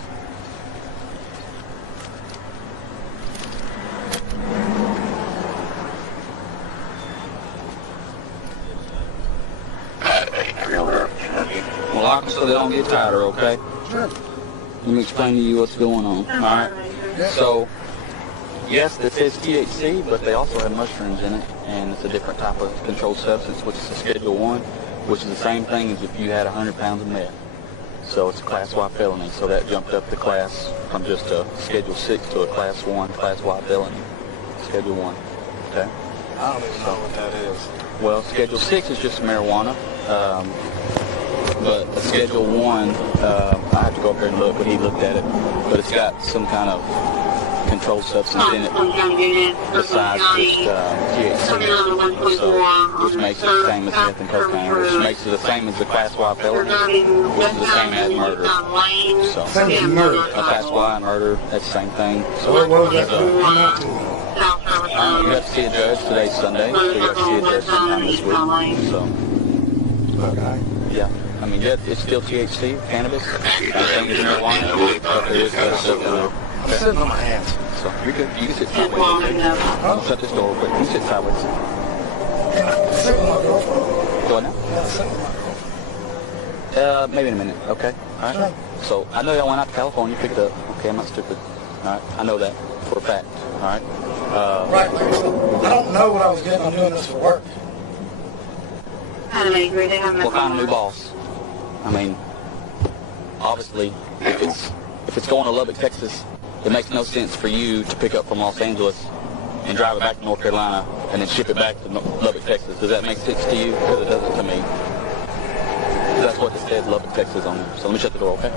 Well, lock them so they don't get tighter, okay? Sure. Let me explain to you what's going on. All right. So, yes, this is THC, but they also have mushrooms in it, and it's a different type of controlled substance, which is a Schedule 1, which is the same thing as if you had 100 pounds of meth. So it's a Class Y felony. So that jumped up the class from just a Schedule 6 to a Class 1, Class Y felony. Schedule 1. Okay? I don't even know what that is. Well, Schedule 6 is just marijuana. But a Schedule 1, I have to go up there and look, but he looked at it. But it's got some kind of controlled substance in it besides just THC. So which makes it the same as meth and cocaine, which makes it the same as the Class Y felony, which is the same as murder. So Same as murder. a Class Y murder, that's the same thing. So What was that? Come out to me. you have to see a judge. Today's Sunday, so you have to see a judge sometime this week. So Okay. yeah. I mean, yeah, it's still THC, cannabis, same thing as marijuana, but there is other stuff in there. I'm sitting on my hands. So you're good. You can sit sideways. Okay? I'll shut this door real quick. You can sit sideways. Can I sit with my girlfriend? Go on now. Can I sit with my girlfriend? Maybe in a minute. Okay. All right. Sure. So I know y'all went out to California, picked it up. Okay, I'm not stupid. All right. I know that for a fact. All right. Right, like I said, I don't know what I was getting. I'm doing this for work. What kind of new boss? I mean, obviously, if it's going to Lubbock, Texas, it makes no sense for you to pick up from Los Angeles and drive it back to North Carolina and then ship it back to Lubbock, Texas. Does that make sense to you? Because it doesn't to me. That's what it said, Lubbock, Texas on there. So let me shut the door, okay?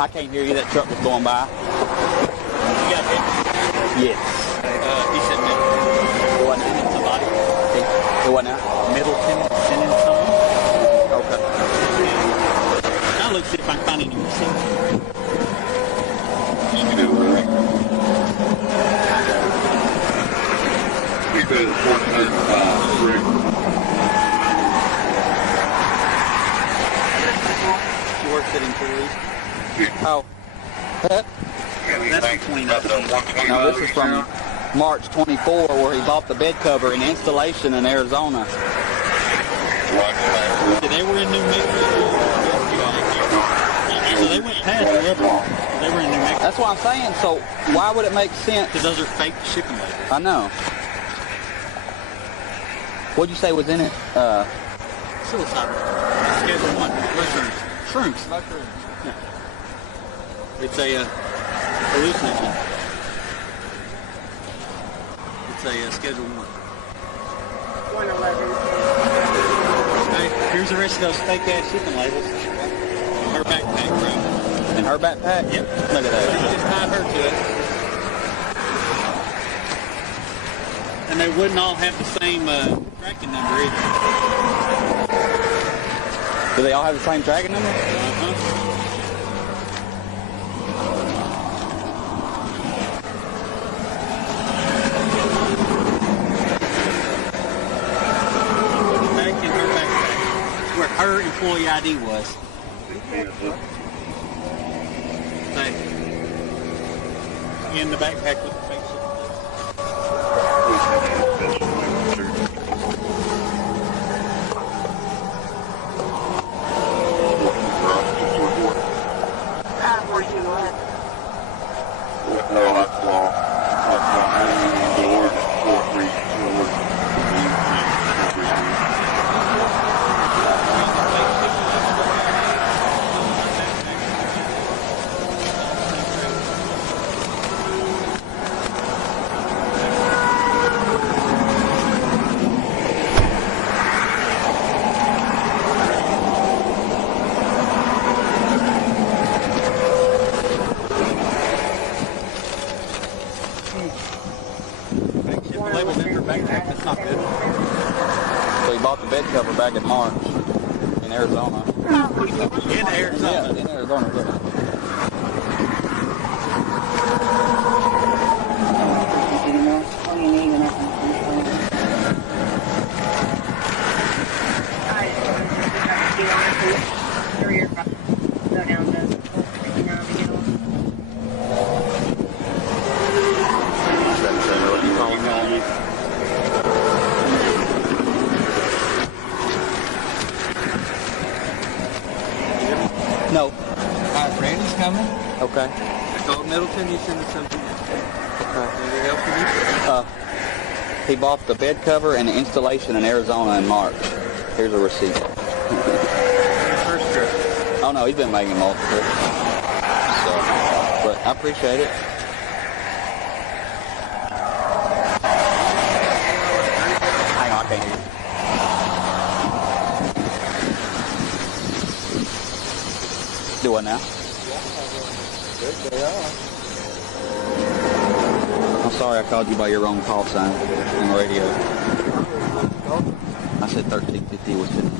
I can't hear you. That truck was going by. You got hit? Yes. He said middle. It wasn't in somebody. It wasn't out. Middle tenant something. Okay. Now let's see if I can find any receipts. She works at Employees. Oh. That's from 2019. No, this is from March 24, where he bought the bed cover and installation in Arizona. They were in New Mexico. So they went past Lubbock. They were in New Mexico. That's what I'm saying. So why would it make sense? Because those are fake shipping labels. I know. What'd you say was in it? Psilocybin. Schedule 1. Mushrooms. Shrooms. Mushrooms. Yeah. It's a hallucinogen. It's a Schedule 1. 111. Okay. Here's the rest of those fake-ass shipping labels. Her backpack, bro. In her backpack? Yep. Look at that. You just tied her to it. And they wouldn't all have the same tracking number either. Do they all have the same tracking number? Uh-huh. Back in her backpack, where her employee ID was. Say, in the backpack with the fake shit. No, that's all. Labeled in her backpack, that's not good. So he bought the bed cover back in March in Arizona. In Arizona. Yeah, in Arizona. Look. Go down to No. Randy's coming. Okay. I called Middleton. He sent us something. Okay. Anything else you need? He bought the bed cover and the installation in Arizona in March. Here's a receipt. First trip. Oh no, he's been making multiple. So, but I appreciate it. Hang on, I can't hear you. Do what now? I'm sorry I called you by your wrong call sign on the radio. I said 1350 was 15.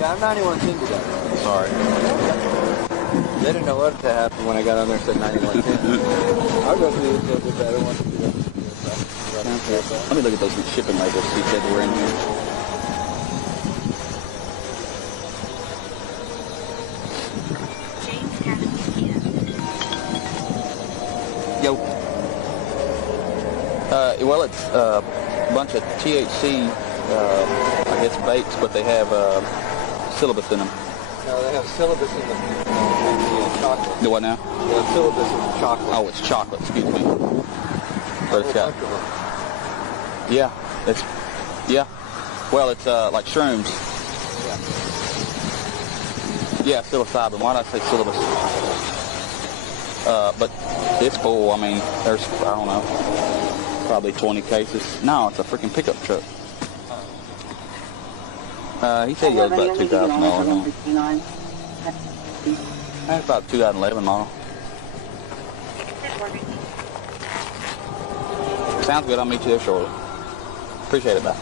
Yeah, I'm 9110 today. Sorry. They didn't know what to happen when I got on there and said 9110. I'll go through this a little bit better once we do that. Let me look at those shipping labels, see if they were in here. James Cabot, Yo. Well, it's a bunch of THC, I guess, bakes, but they have syllabus in them. No, they have syllabus in the chocolate. Do what now? They have syllabus in the chocolate. Oh, it's chocolate, excuse me. But it's got, yeah, it's, yeah. Well, it's like shrooms. Yeah, psilocybin. Why did I say syllabus? But this fool, I mean, there's, I don't know, probably 20 cases. No, it's a freaking pickup truck. He said he has about 2,000 miles on it. That's about 2011 model. Sounds good. I'll meet you there shortly. Appreciate it, bye.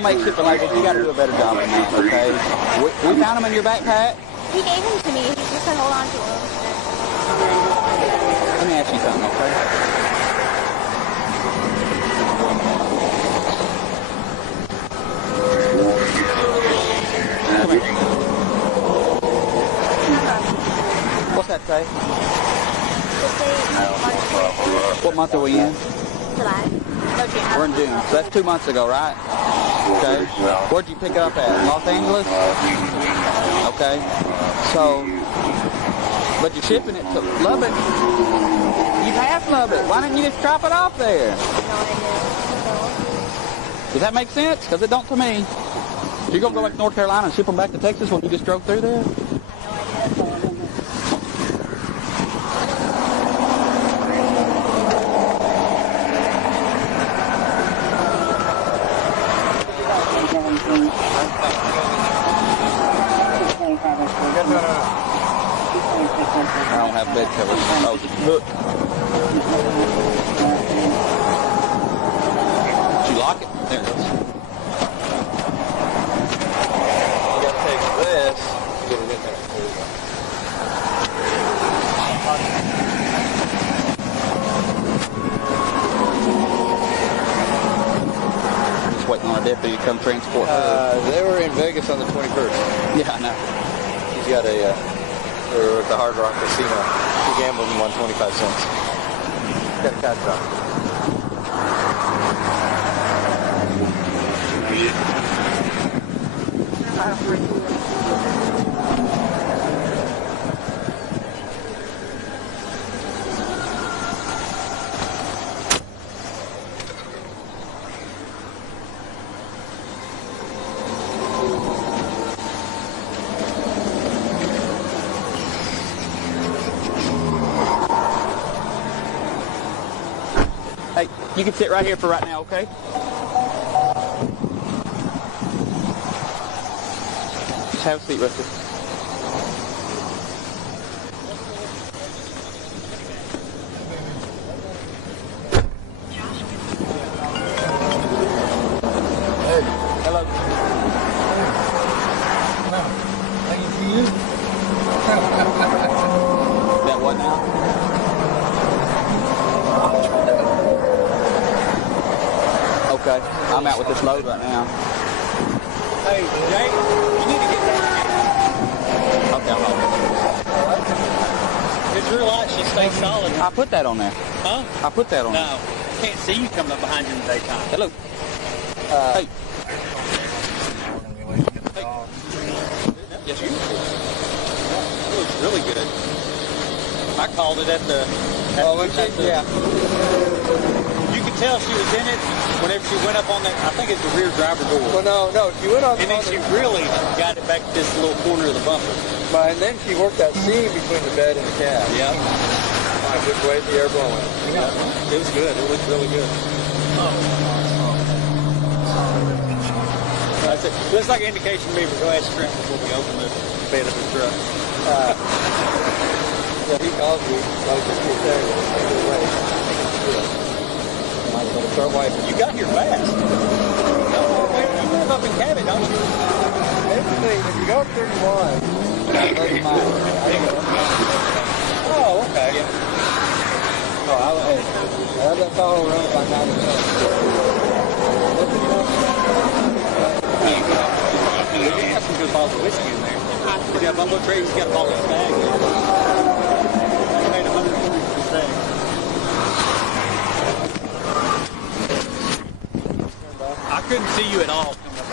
don't make shipping labels. You got to do a better job than that, okay? We found them in your backpack. He gave them to me. He just said hold on to them. Let me ask you something, okay? Come here. What's that say? What month are we in? July. We're in June. So that's 2 months ago, right? Okay. Where'd you pick it up at? Los Angeles? Okay. So, but you're shipping it to Lubbock. You passed Lubbock. Why didn't you just drop it off there? Does that make sense? Because it don't to me. So you're going to go back to North Carolina and ship them back to Texas when you just drove through there? I don't have bed covers. Oh, look. Did you lock it? There it goes. You gotta take this, get it in there. Just waiting on a deputy to come transport her. They were in Vegas on the 21st. Yeah, I know. She's got a, they were at the Hard Rock Casino. She gambled and won 25 cents. Got a cash drop. Hey, you can sit right here for right now, okay? Just have a seat right there. Hey. Hello. No. I can see you. That what now? Okay, I'm out with this load right now. Hey, Jay, you need to get that. Okay, I'm out. It's real light, she stays solid. I put that on there. Huh? I put that on there. No, can't see you coming up behind you in the daytime. Hello. Hey. Yes, sir. It looks really good. I called it at the... Yeah. You could tell she was in it whenever she went up on that, I think it's the rear driver door. Well, no, she went on And then she really got it back to this little corner of the bumper. and then she worked that seam between the bed and the cab. Yeah. Which way the air blowing. It was good. It looked really good. That's it. Looks like an indication to me we're going to ask Trent before we open the bed of the truck. Yeah, he called me. I was just going to say, Start wiping. You got here fast. You live up in Cabot, don't you? everything, if you go 31, Oh, okay. Yeah. I had that fellow run about 9 minutes. You got some good bottles of whiskey in there. Yeah, Bumbo Trade's got a bottle of stag. He made 140 for the stag. I couldn't see you at all coming up.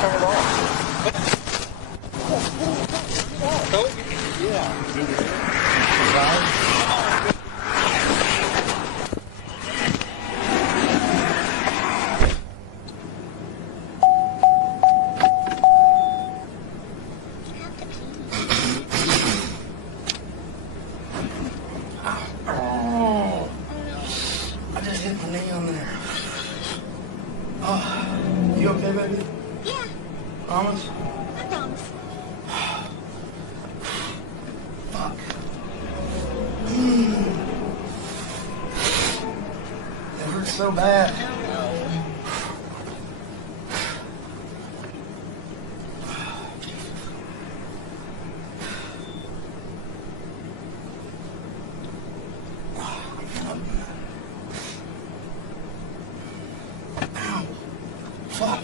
Turn it off. Told you? Yeah. I just hit my knee on there. Oh, you okay, baby? Yeah, Promise? I promise. Fuck. It hurts so so bad. Fuck.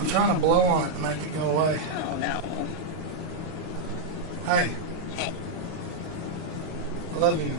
I'm trying to blow on it to make it go away. Oh no. Hey. Hey. I love you.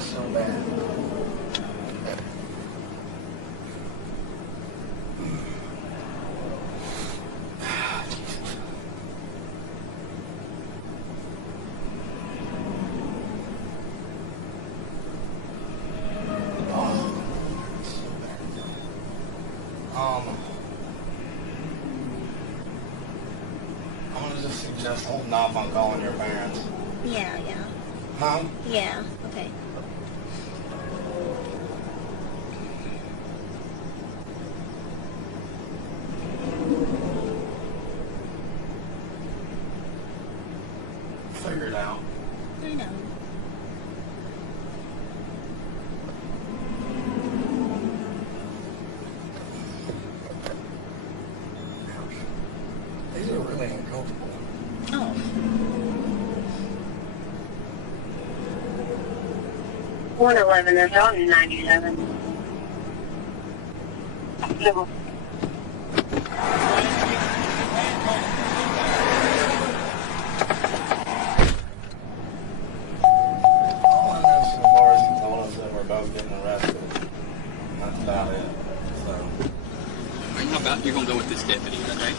So bad. I'm gonna just suggest holding off on calling your parents. Yeah. Huh? Yeah. Okay. Figure it out. I know. These are really uncomfortable. Oh. 111, they're on 97. No. All I know so far is he told us that we're both getting arrested. That's about it. So. How about you're gonna go with this deputy, okay?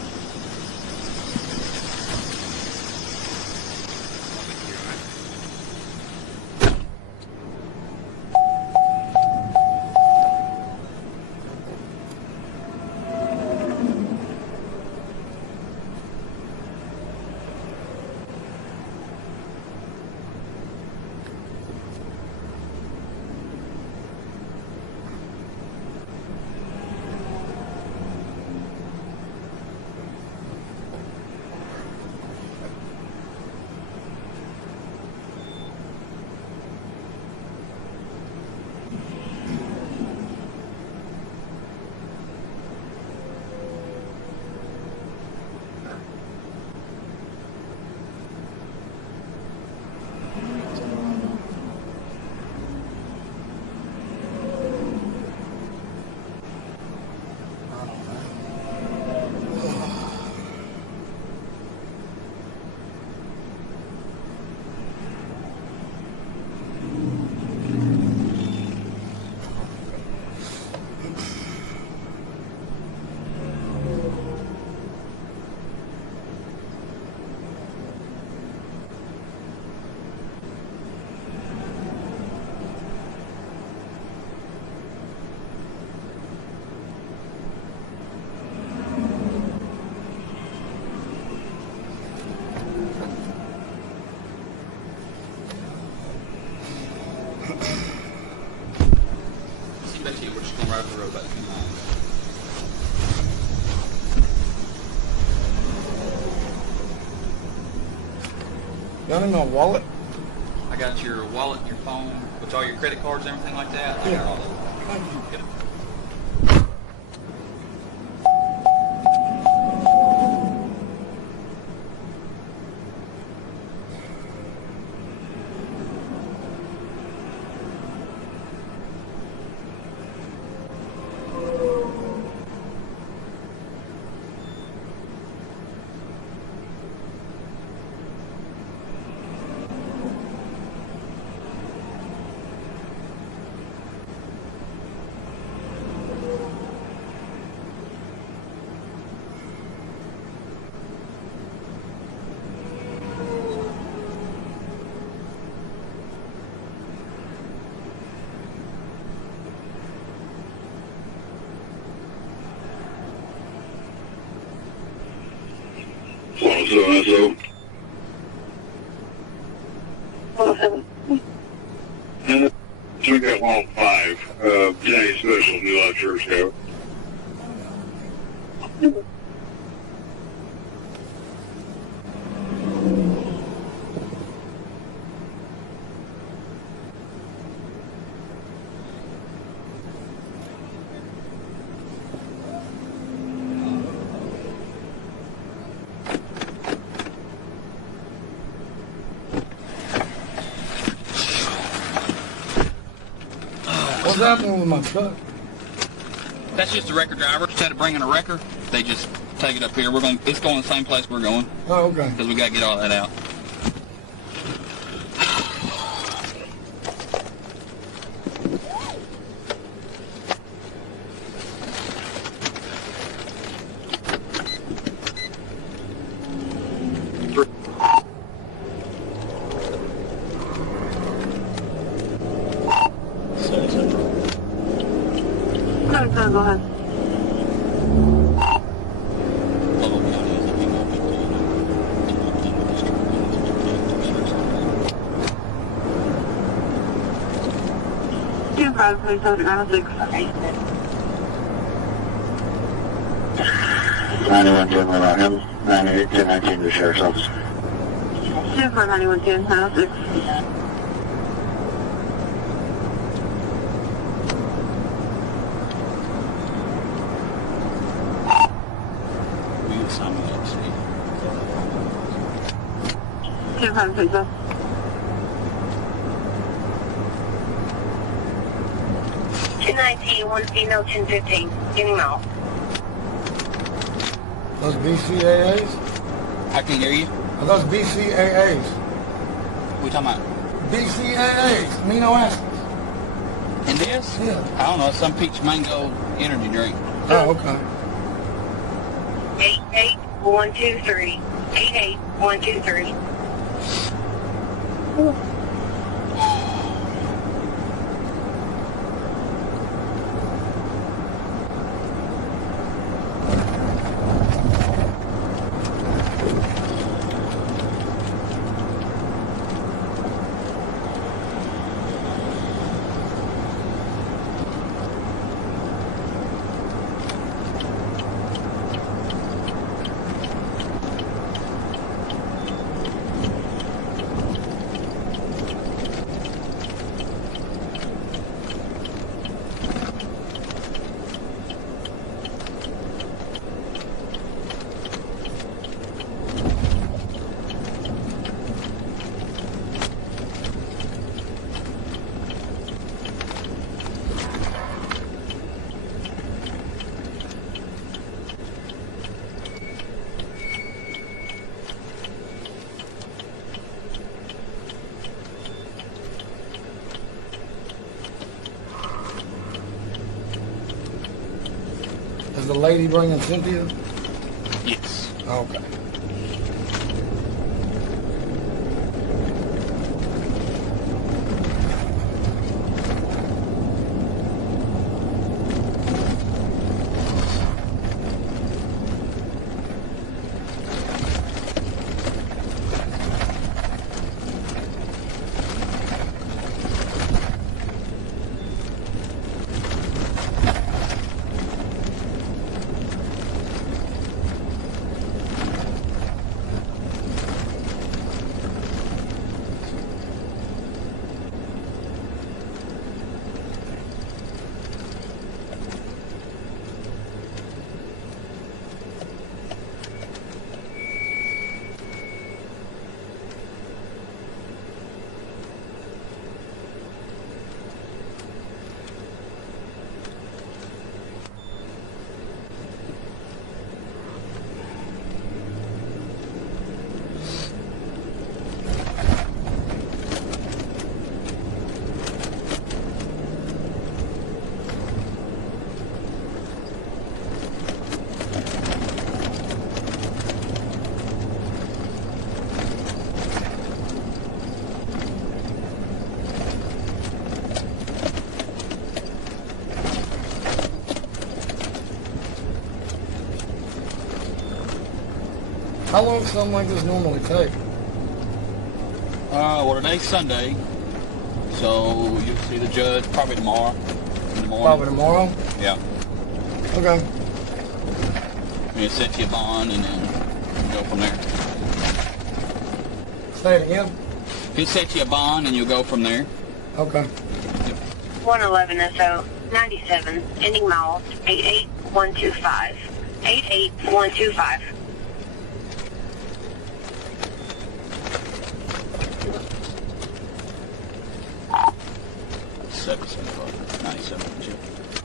See back to you. We're just gonna ride up the road back. You got my wallet? I got your wallet, your phone, with all your credit cards and everything like that. I got all of them. Thank you. Get it. also. And we got 105, today's special New Life Church Scout. What's happening with my truck? That's just a wrecker driver. Instead of bringing a wrecker, they just take it up here. It's going the same place we're going. Oh, okay. Because we got to get all that out. Go ahead. Two five, please, subject 906. 9110, we're not him. 981019 to the Sheriff's Office. 24910, 906. Please, 219, one female, 1015. Getting out. Those BCAAs? I can hear you. Are those BCAAs? What are you talking about? BCAAs, amino acids. And this? Yeah. I don't know. It's some peach mango energy drink. Oh, okay. 88123. 88123. Is the lady bringing Cynthia? Yes. Okay. How long does something like this normally take? Well, today's Sunday, so you'll see the judge probably tomorrow. In the morning. Probably tomorrow? Yeah. Okay. He'll set you a bond and then go from there. Say it again? He'll set you a bond and you'll go from there. Okay. 111 SO 97, ending mile 88125. 88125. $97.97.